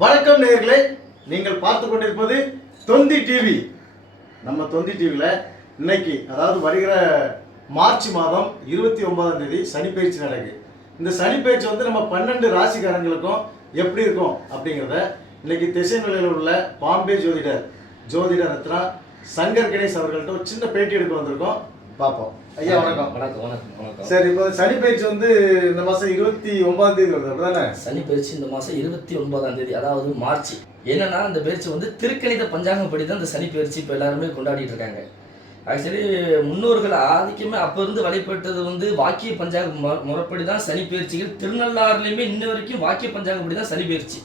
வணக்கம் நேர்களை நீங்கள் பார்த்து கொண்டிருப்பது தொந்தி டிவி நம்ம தொந்தி டிவியில் இன்னைக்கு அதாவது வருகிற மார்ச் மாதம் இருபத்தி ஒன்பதாம் தேதி சனிப்பயிற்சி நடக்கு இந்த சனிப்பயிற்சி வந்து நம்ம பன்னெண்டு ராசிக்காரங்களுக்கும் எப்படி இருக்கும் அப்படிங்கிறத இன்னைக்கு திசை நிலையில் உள்ள பாம்பே ஜோதிடர் ஜோதிடர் ரத்னா சங்கர் கணேஷ் அவர்கள்ட்ட ஒரு சின்ன பேட்டி எடுக்க வந்திருக்கோம். பார்ப்போம். ஐயா வணக்கம் வணக்கம். வணக்கம் வணக்கம் சரி இப்போ சனிப்பயிற்சி வந்து இந்த மாதம் இருபத்தி ஒன்பதாம் தேதி வருது அப்படிதானே? சனி பயிற்சி இந்த மாசம் இருபத்தி ஒன்பதாம் தேதி அதாவது மார்ச். என்னன்னா அந்த பயிற்சி வந்து திருக்கணித பஞ்சாங்கப்படி தான் இந்த சனி பயிற்சி இப்போ எல்லாருமே கொண்டாடிட்டு இருக்காங்க. ஆக்சுவலி முன்னோர்கள் ஆதிக்கமே அப்போ இருந்து வழிபட்டது வந்து வாக்கிய பஞ்சாங்க முறைப்படி தான் சனி பயிற்சிகள். திருநள்ளாறுலையுமே இன்ன வரைக்கும் வாக்கிய பஞ்சாங்கப்படி தான் சனி பயிற்சி.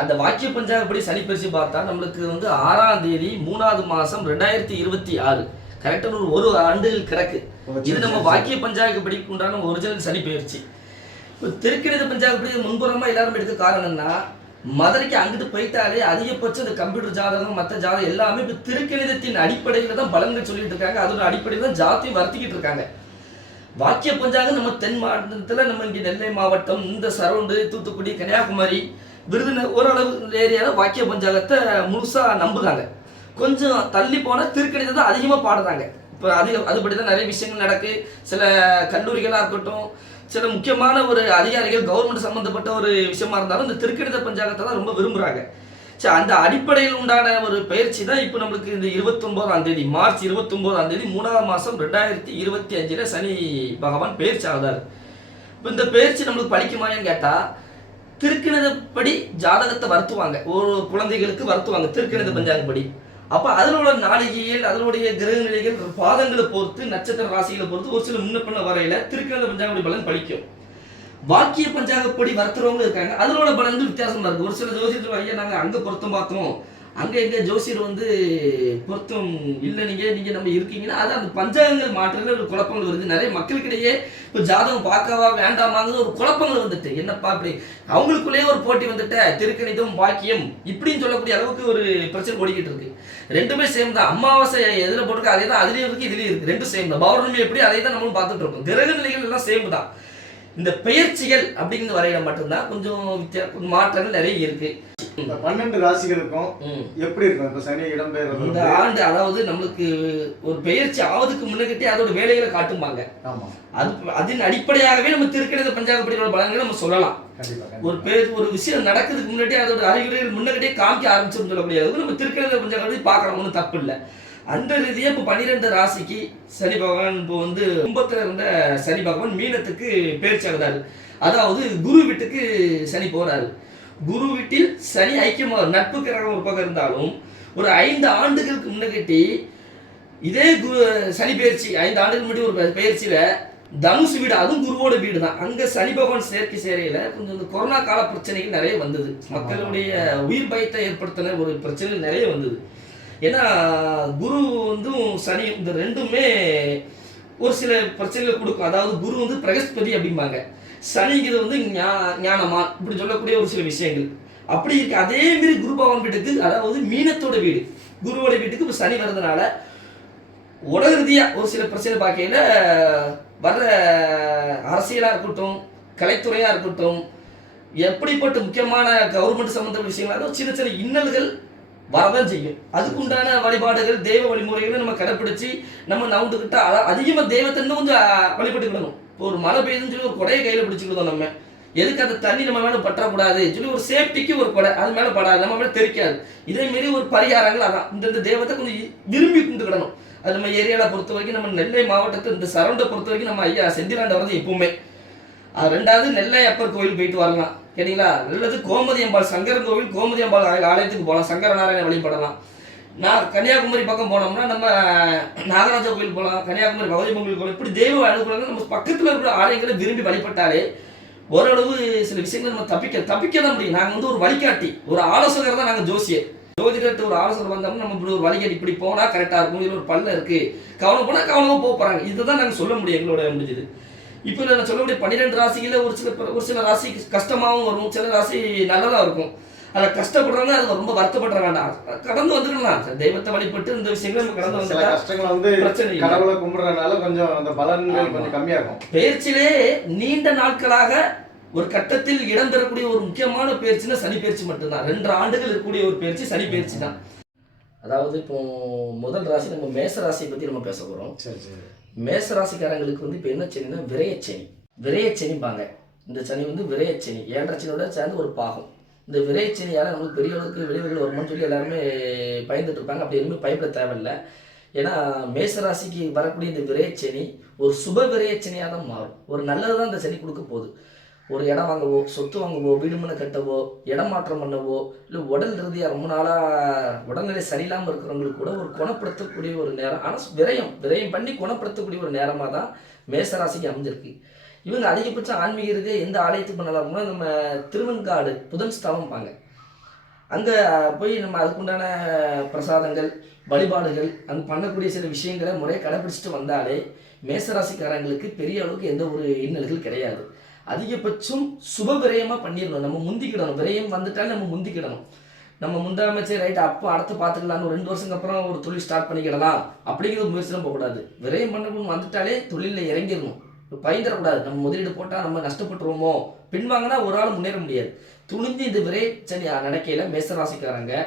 அந்த வாக்கிய பஞ்சாங்கப்படி சனி பயிற்சி பார்த்தா நம்மளுக்கு வந்து ஆறாம் தேதி மூணாவது மாசம் ரெண்டாயிரத்தி இருபத்தி ஆறு. கரெக்டாக ஒரு ஒரு ஆண்டுகள் கிடக்கு இது நம்ம வாக்கிய பஞ்சாங்கப்படி உண்டான ஒரிஜினல் சனி பயிற்சி இப்போ திருக்கணித பஞ்சாங்கப்படி முன்புறமா எல்லாரும் எடுக்க காரணம்னா மதுரைக்கு அங்கிட்டு போயிட்டாலே அதிகபட்சம் இந்த கம்ப்யூட்டர் ஜாதகம் மற்ற ஜாதகம் எல்லாமே இப்போ திருக்கணிதத்தின் அடிப்படையில் தான் பலன்கள் சொல்லிட்டு இருக்காங்க. அதோட அடிப்படையில் தான் ஜாத்தியம் வர்த்திக்கிட்டு இருக்காங்க. வாக்கிய பஞ்சாங்கம் நம்ம தென் மாவட்டத்தில் நம்ம இங்கே நெல்லை மாவட்டம் இந்த சரௌண்டு தூத்துக்குடி கன்னியாகுமரி விருதுநகர் ஓரளவு ஏரியாவில் வாக்கிய பஞ்சாங்கத்தை முழுசாக நம்புதாங்க கொஞ்சம் தள்ளி போனால் திருக்கணிதத்தை அதிகமாக பாடுறாங்க. இப்போ அதிக அதுபடி தான் நிறைய விஷயங்கள் நடக்கு. சில கல்லூரிகளாக இருக்கட்டும் சில முக்கியமான ஒரு அதிகாரிகள் கவர்மெண்ட் சம்மந்தப்பட்ட ஒரு விஷயமா இருந்தாலும் இந்த திருக்கணித பஞ்சாங்கத்தை தான் ரொம்ப விரும்புகிறாங்க சரி அந்த அடிப்படையில் உண்டான ஒரு பயிற்சி தான் இப்போ நம்மளுக்கு இந்த இருபத்தொம்போதாம் தேதி மார்ச் இருபத்தொம்போதாம் தேதி மூணாவது மாதம் ரெண்டாயிரத்தி இருபத்தி அஞ்சில் சனி பகவான் பயிற்சி ஆகுதார் இப்போ இந்த பயிற்சி நம்மளுக்கு படிக்குமான்னு கேட்டால் திருக்கணிதப்படி ஜாதகத்தை வருத்துவாங்க. ஒரு குழந்தைகளுக்கு வருத்துவாங்க திருக்கணித பஞ்சாங்கப்படி. அப்போ அதில் உள்ள நாளிகைகள் அதனுடைய கிரக நிலைகள் பாதங்களை பொறுத்து நட்சத்திர ராசிகளை பொறுத்து ஒரு சில முன்ன வரையில திருக்கணித பஞ்சாங்கப்படி பலன் படிக்கும் வாக்கிய பஞ்சாங்கப்படி வருத்துறவங்க இருக்காங்க. அதனோட வந்து வித்தியாசமா இருக்கு. ஒரு சில ஜோசியத்தில் ஐயா நாங்கள் அங்கே பொருத்தம் பார்த்தோம் அங்கே எங்க ஜோசியர் வந்து பொருத்தம் இல்லை நீங்க நீங்க நம்ம இருக்கீங்கன்னா அது அந்த பஞ்சாங்கங்கள் மாற்றங்கள் ஒரு குழப்பங்கள் வருது. நிறைய மக்களுக்கிடையே இப்போ ஜாதகம் பார்க்கவா வேண்டாமாங்கிற ஒரு குழப்பங்கள் வந்துட்டு. என்னப்பா அப்படி அவங்களுக்குள்ளேயே ஒரு போட்டி வந்துட்ட. திருக்கணிதம் வாக்கியம் இப்படின்னு சொல்லக்கூடிய அளவுக்கு ஒரு பிரச்சனை ஓடிக்கிட்டு இருக்கு. ரெண்டுமே சேம் தான். அமாவாசை எதில் போட்டுருக்கு அதே தான் அதுலேயும் இருக்கு இதுலேயும் இருக்கு. ரெண்டும் சேம் தான். பௌர்ணமி எப்படி அதே தான் நம்மளும் பார்த்துட்டு இருக்கோம். கிரக நிலைகள் எல்லாம் சேம் தான். இந்த பெயர்ச்சிகள் அப்படிங்கிற வரையில மட்டும்தான் கொஞ்சம் வித்தியா கொஞ்சம் மாற்றங்கள் நிறைய இருக்கு. இந்த பன்னெண்டு ராசிகளுக்கும். எப்படி இருக்கும்? இப்போ சனி இடம்பெயர்றது இந்த? ஆண்டு அதாவது நம்மளுக்கு ஒரு பெயர்ச்சி ஆவதுக்கு முன்னகிட்டே அதோட வேலைகளை காட்டும்பாங்க. ஆமா. அது அதன் அடிப்படையாகவே நம்ம திருக்கணித பஞ்சாங்கப்படியோட பலன்களை நம்ம சொல்லலாம். ஒரு. பேர் ஒரு விஷயம் நடக்கிறதுக்கு முன்னாடி அதோட அறிகுறிகள் முன்னகிட்டே காமிக்க ஆரம்பிச்சிருந்து சொல்லக்கூடிய அளவுக்கு நம்ம திருக்கணித பஞ்சாங்கப்படி பார்க்கலாம் ஒன்றும் தப்பு இல்லை. அந்த ரீதியாக இப்போ பன்னிரெண்டு ராசிக்கு சனி பகவான் இப்போ வந்து கும்பத்தில் இருந்த சனி பகவான் மீனத்துக்கு பேர்ச்சி ஆகுதாரு அதாவது குரு வீட்டுக்கு சனி போறாரு. குரு வீட்டில் சனி ஐக்கியமாக நட்பு கிரகம் ஒரு பக்கம் இருந்தாலும் ஒரு ஐந்து ஆண்டுகளுக்கு முன்னகிட்டி இதே குரு சனி பயிற்சி ஐந்து ஆண்டுகள் முன்னாடி ஒரு பயிற்சியில் பயிற்சியில தனுசு வீடு அதுவும் குருவோட வீடு தான் அங்க சனி பகவான் சேர்க்கை சேரையில கொஞ்சம் இந்த கொரோனா கால பிரச்சனைகள் நிறைய வந்தது. மக்களுடைய உயிர் பயத்தை ஏற்படுத்தின ஒரு பிரச்சனைகள் நிறைய வந்தது. ஏன்னா குரு வந்து சனி இந்த ரெண்டுமே ஒரு சில பிரச்சனைகளை கொடுக்கும். அதாவது குரு வந்து பிரகஸ்பதி அப்படிம்பாங்க. சனிங்கிறது வந்து ஞா- இப்படி சொல்லக்கூடிய ஒரு சில விஷயங்கள். அப்படி இருக்கு. அதே மாதிரி குரு பகவான் வீட்டுக்கு அதாவது மீனத்தோட வீடு. குருவோட வீட்டுக்கு இப்போ சனி வர்றதுனால உலக ரீதியாக ஒரு சில பிரச்சனை பார்க்கையில் வர்ற அரசியலாக இருக்கட்டும் கலைத்துறையாக இருக்கட்டும் எப்படிப்பட்ட முக்கியமான கவர்மெண்ட் சம்மந்தப்பட்ட விஷயங்களாக சின்ன சின்ன இன்னல்கள் வரதான் செய்யும். அதுக்குண்டான வழிபாடுகள் தெய்வ வழிமுறைகளை நம்ம கடைப்பிடிச்சு நம்ம நவுண்டுக்கிட்ட அதிகமாக தெய்வத்தை இன்னும் கொஞ்சம் வழிபட்டுக்கிடணும். இப்போ ஒரு மழை பெய்யுதுன்னு சொல்லி ஒரு கொடையை கையில் பிடிச்சிக்கிட்டோம் நம்ம. எதுக்கு அந்த தண்ணி நம்ம மேலே பற்றக்கூடாது? சொல்லி ஒரு சேஃப்டிக்கு ஒரு கொடை அது மேலே படாது நம்ம மேலே தெரிக்காது. இதே மாரி ஒரு பரிகாரங்கள் அதான். இந்த தெய்வத்தை கொஞ்சம் விரும்பி கும்பிட்டுக்கிடணும். அது நம்ம ஏரியாவில் பொறுத்த வரைக்கும் நம்ம நெல்லை மாவட்டத்தை இந்த சரௌண்டை பொறுத்த வரைக்கும் நம்ம ஐயா செந்திலாண்ட வரது எப்பவுமே. அது ரெண்டாவது நெல்லை அப்பர் கோயில் போயிட்டு வரலாம். கேட்டிங்களா? நல்லது கோமதி அம்பாள் சங்கரன் கோவில் கோமதி அம்பாள் ஆலயத்துக்கு போகலாம். சங்கர நாராயண வழிபடலாம். நான் கன்னியாகுமரி பக்கம் போனோம்னா நம்ம நாகராஜா கோயில் போகலாம் கன்னியாகுமரி பகவதி கோயில் போகலாம் இப்படி தெய்வ அனுகூலங்கள் நம்ம பக்கத்தில் இருக்கிற ஆலயங்களை விரும்பி வழிபட்டாலே ஓரளவு சில விஷயங்களை நம்ம தப்பிக்க தப்பிக்க தான் முடியும். நாங்கள் வந்து ஒரு வழிகாட்டி ஒரு ஆலோசகர் தான் நாங்கள் ஜோசியர். ஜோதிடர்கிட்ட ஒரு ஆலோசனை வந்தோம்னா நம்ம இப்படி ஒரு வழிகாட்டி இப்படி போனால் கரெக்டாக இருக்கும் இதில் ஒரு பள்ளம் இருக்குது கவனம் போனால் கவனமாக போக போகிறாங்க இதுதான் நாங்கள் சொல்ல முடியும் எங்களோட முடிஞ்சது. இப்போ நான் சொல்லக்கூடிய பன்னிரெண்டு ராசிகளில் ஒரு சில ஒரு சில ராசி கஷ்டமாகவும் வரும் சில ராசி நல்லதாக இருக்கும். அதில் கஷ்டப்படுறவங்க அது ரொம்ப வருத்தப்படுற வேண்டாம். கடந்து வந்துடலாம் தெய்வத்தை வழிபட்டு இந்த விஷயங்களை நம்ம கடந்து வந்துட்டா கஷ்டங்கள் வந்து பிரச்சனை. கடவுளை கும்பிடுறதுனால கொஞ்சம் அந்த பலன்கள். கொஞ்சம் கம்மியாகும். பயிற்சியிலே நீண்ட நாட்களாக ஒரு கட்டத்தில் இடம் பெறக்கூடிய ஒரு முக்கியமான பயிற்சினா சனி பயிற்சி மட்டும்தான். ரெண்டு ஆண்டுகள் இருக்கக்கூடிய ஒரு பயிற்சி சனி பயிற்சி தான். அதாவது இப்போ முதல் ராசி நம்ம மேச ராசியை பற்றி நம்ம பேச போகிறோம் சரி சரி. மேச ராசிக்காரங்களுக்கு வந்து இப்போ என்ன சனினா விரயச்சனி. விரயச்சனிம்பாங்க. இந்த சனி வந்து விரயச்சனி. ஏழரை சனியோட சேர்ந்து ஒரு பாகம். இந்த விரயச்சனியால் நம்மளுக்கு பெரிய அளவுக்கு விளைவுகள் வருமானு சொல்லி எல்லாருமே பயந்துட்டு இருப்பாங்க அப்படி எதுவுமே பயப்பட தேவையில்லை. ஏன்னா மேச ராசிக்கு வரக்கூடிய இந்த விரைச்சனி ஒரு சுப விரயச்சனியாக தான் மாறும். ஒரு நல்லது தான் இந்த சனி கொடுக்க போகுது. ஒரு இடம் வாங்கவோ சொத்து வாங்கவோ வீடு மனை கட்டவோ இடம் மாற்றம் பண்ணவோ இல்லை உடல் ரீதியாக ரொம்ப நாளாக உடல்நிலை சரியில்லாமல் இருக்கிறவங்களுக்கு கூட ஒரு குணப்படுத்தக்கூடிய ஒரு நேரம். ஆனால் விரயம் விரயம் பண்ணி குணப்படுத்தக்கூடிய ஒரு நேரமாக தான் மேசராசிக்கு அமைஞ்சிருக்கு. இவங்க அதிகபட்சம் ஆன்மீக ரீதியாக எந்த ஆலயத்துக்கு பண்ணலாம்னா நம்ம திருவெண்காடு புதன் ஸ்தலம்பாங்க அங்கே போய் நம்ம அதுக்குண்டான பிரசாதங்கள் வழிபாடுகள் அங்கே பண்ணக்கூடிய சில விஷயங்களை முறையை கடைபிடிச்சிட்டு வந்தாலே மேசராசிக்காரங்களுக்கு பெரிய அளவுக்கு எந்த ஒரு இன்னல்கள் கிடையாது. அதிகபட்சம் சுப விரயமாக பண்ணிடணும். நம்ம முந்திக்கிடணும். விரயம் வந்துட்டாலும் நம்ம முந்திக்கிடணும். நம்ம முந்தாம சரி ரைட் அப்போ அடுத்து பார்த்துக்கலாம்னு ரெண்டு வருஷத்துக்கு அப்புறம் ஒரு தொழில் ஸ்டார்ட் பண்ணிக்கிடலாம். அப்படிங்கிற ஒரு போகக்கூடாது. விரயம் பண்ணணும்னு வந்துட்டாலே தொழிலில் இறங்கிடணும். பயந்துடக்கூடாது நம்ம முதலீடு போட்டால் நம்ம நஷ்டப்பட்டுருவோமோ? பின்வாங்கினா ஒரு ஆள் முன்னேற முடியாது. துணிஞ்சு இந்த விரை சனி நடக்கையில் மேசராசிக்காரங்க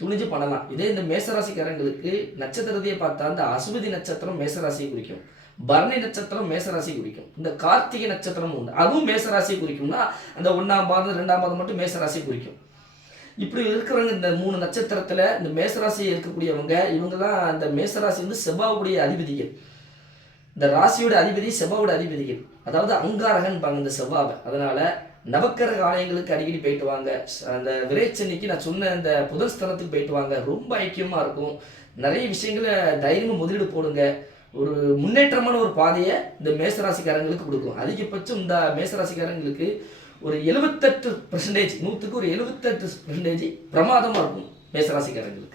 துணிஞ்சு பண்ணலாம். இதே இந்த மேசராசிக்காரங்களுக்கு நட்சத்திரத்தையே பார்த்தா இந்த அசுபதி நட்சத்திரம் மேசராசியை குறிக்கும். பரணி நட்சத்திரம் மேசராசி குறிக்கும். இந்த கார்த்திகை நட்சத்திரம் உண்டு. அதுவும் மேசராசி குறிக்கும்னா அந்த ஒன்றாம் பாதம் ரெண்டாம் பாதம் மட்டும் மேசராசி குறிக்கும். இப்படி இருக்கிறவங்க இந்த மூணு நட்சத்திரத்தில் இந்த மேசராசியில் இருக்கக்கூடியவங்க இவங்கெல்லாம் அந்த மேசராசி வந்து செவ்வாவுடைய அதிபதிகள். இந்த ராசியோட அதிபதி செவ்வாவோட அதிபதி அதாவது அங்காரகன் பாங்க இந்த செவ்வாவை. அதனால நவக்கிரக ஆலயங்களுக்கு அடிக்கடி போயிட்டு வாங்க. அந்த விரைச்சன்னைக்கு நான் சொன்ன இந்த புதன் ஸ்தலத்துக்கு போயிட்டு வாங்க. ரொம்ப ஐக்கியமாக இருக்கும். நிறைய விஷயங்களை தைரியமாக முதலீடு போடுங்க. ஒரு முன்னேற்றமான ஒரு பாதையை இந்த மேசராசிக்காரங்களுக்கு கொடுக்கும். அதிகபட்சம் இந்த மேசராசிக்காரங்களுக்கு ஒரு எழுபத்தெட்டு பர்சன்டேஜ் நூற்றுக்கு ஒரு எழுபத்தெட்டு பர்சன்டேஜ் பிரமாதமாக இருக்கும் மேசராசிக்காரங்களுக்கு.